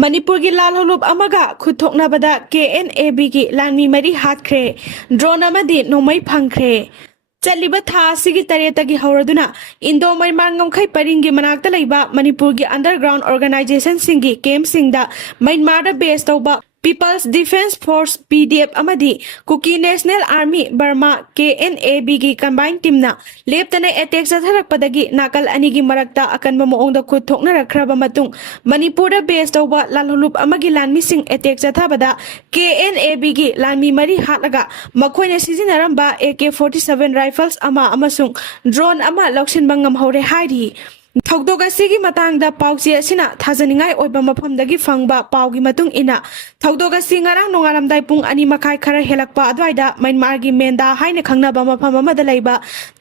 Manipur gi lalhoulup amaga khut thoknabada KNA gi lanmi mari hatkre drone amadi nomai phangkre chaliba tha sigi taretagi hauraduna indo maimar ngomkhai paringi manakta leiba Manipur gi underground organization singi camp singda Myanmar da base tawba People's Defense Force PDF amadi Kuki National Army Burma KNA gi combined team na leptana attack satharakpadagi nakal anigi marakta akanba moongda khut thoknarakraba matung Manipur da base tawba lalhoulup amagi lanmi sing attack sathabada KNA gi lanmi mari hatlaga makhoina sizinaramba AK-47 rifles ama amasung drone ama lauksinba ngamhore hairi Thokdok asigi matangda pauchi asina thajaningai oiba mafamdagi fangba paugi matung ina Thokdok asi ngarang nongaramdai pung 2:30 khara helakpa adwaida Myanmar gi menda haina khangnaba mafam amada leiba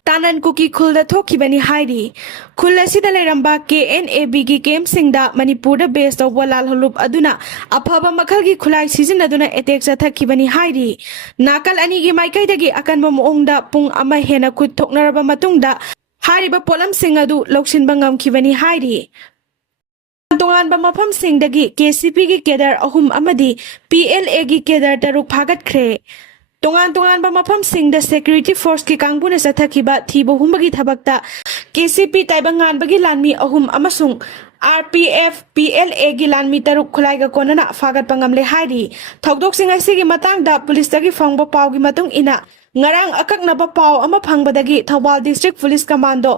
tanan kuki khulda thokhibani hairi khul asida leiramba KNA gi camp singda Manipur da base tawba lalhoulup aduna aphaba makhal gi khulai sizinaduna attack chathakibani hairi nakal ani gi maikaidagi akanba moongda pung ama hena khut thoknaraba matungda Hariba polam singadu loksin bangam kibani hairi. Tongan ba mafam singdagi KCP gi kedar ahum amadi PLA gi kedar taruk phagat kre. Tongan ba mafam singda security force ki kangbuna sathakiba thibo humbagi thabakta KCP taibangan bagi lanmi ahum amasung RPF PLA gi lanmi taruk khulaiga konana phagat pangamle hairi. Thokdok singai sigi matangda police tagi fangba pawgi matung ina Ngarang akaknaba paw ama phangbadagi Thawal District Police Commando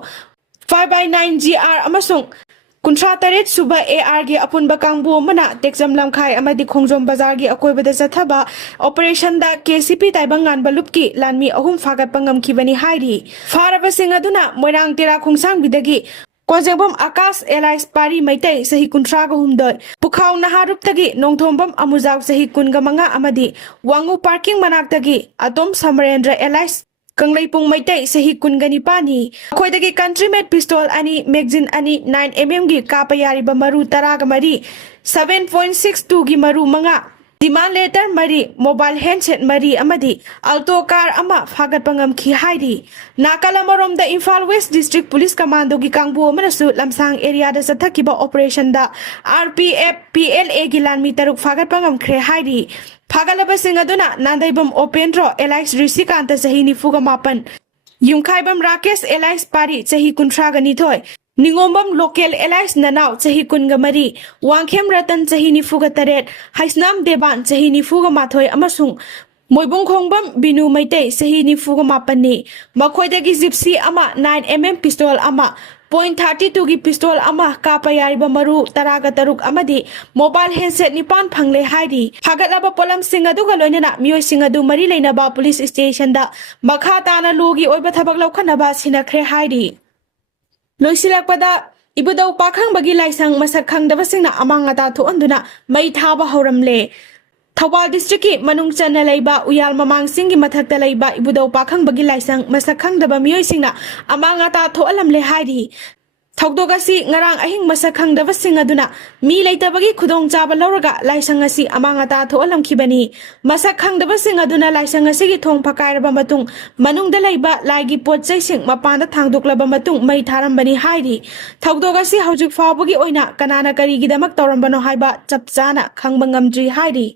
5/9 GR amasung kuntra taret suba AR gi apunba kangbu mana tekjam lamkhai amadi khongjom bazar gi akoibada sathaba operation da KCP taibangan balupki lanmi ahum phagat pangam khibani hairi faraba singaduna moirang tera khongsang bidagi Kojebam Akas Allies Pari Meitei sahi kuntra ga humdoi Pukhau Naharup tagi Nongthombam Amuzak sahi kunga manga amadi Wangu parking manak tagi Atom Samarendra Allies Kangleipung Meitei sahi kungani pani Khoidagi country made pistol ani magazine ani 9mm gi kapayari ba maru taraga mari 7.62 gi maru manga Demand letter mari mobile handset mari amadi auto car ama phagat pangam khi hairi nakala marom da Imphal West District Police Commando gi kangbu manasu lamsang area da sathakiba operation da RPF PLA gi lanmi taruk phagat pangam khre hairi phagalaba singaduna nandaibam opendro Alex Risikanta sahi nifuga mapan Yumkhaibam Rakesh Alex Pari sahi kuntraga nithoi Ningombam local Alex Nanau sahi kunga mari Wangkhem Ratan sahi nifuga taret Haisnam Deban sahi nifuga mathoi amasung Moibung Khongbam Binu Meitei sahi nifuga mapani Makhoidagi Gypsy ama 9mm pistol ama .32 gi pistol ama kapayariba maru taraga taruk amadi mobile handset nipan phangle hairi hagalaba polam singadu ga loinana mioi singadu mari leinaba police station da makha tana logi oiba thabak laukhanaba sinakhre hairi Loisilakpada ibudau pakhang bagi laisang masak khangdaba singna amangata thuanduna mai thaba hauramle Thawal district ki manung chana leiba uyal mamang singi mathakta leiba ibudau pakhang bagi laisang masak khangdaba mioi singna amangata thoalamle hairi Thokdok asi ngarang ahing masak khangdaba singaduna mi leitabagi khudong chaba lauraga laisang asi amangata thoalam khibani masak khangdaba singaduna laisang asi gi thong phakairaba matung manungda leiba laigi potchai sing mapanda thangdoklaba matung mai tharambani hairi Thokdok asi haujuk fawbagi oina kanana karigidamak tawrambano haiba chapchana khangba ngamdri hairi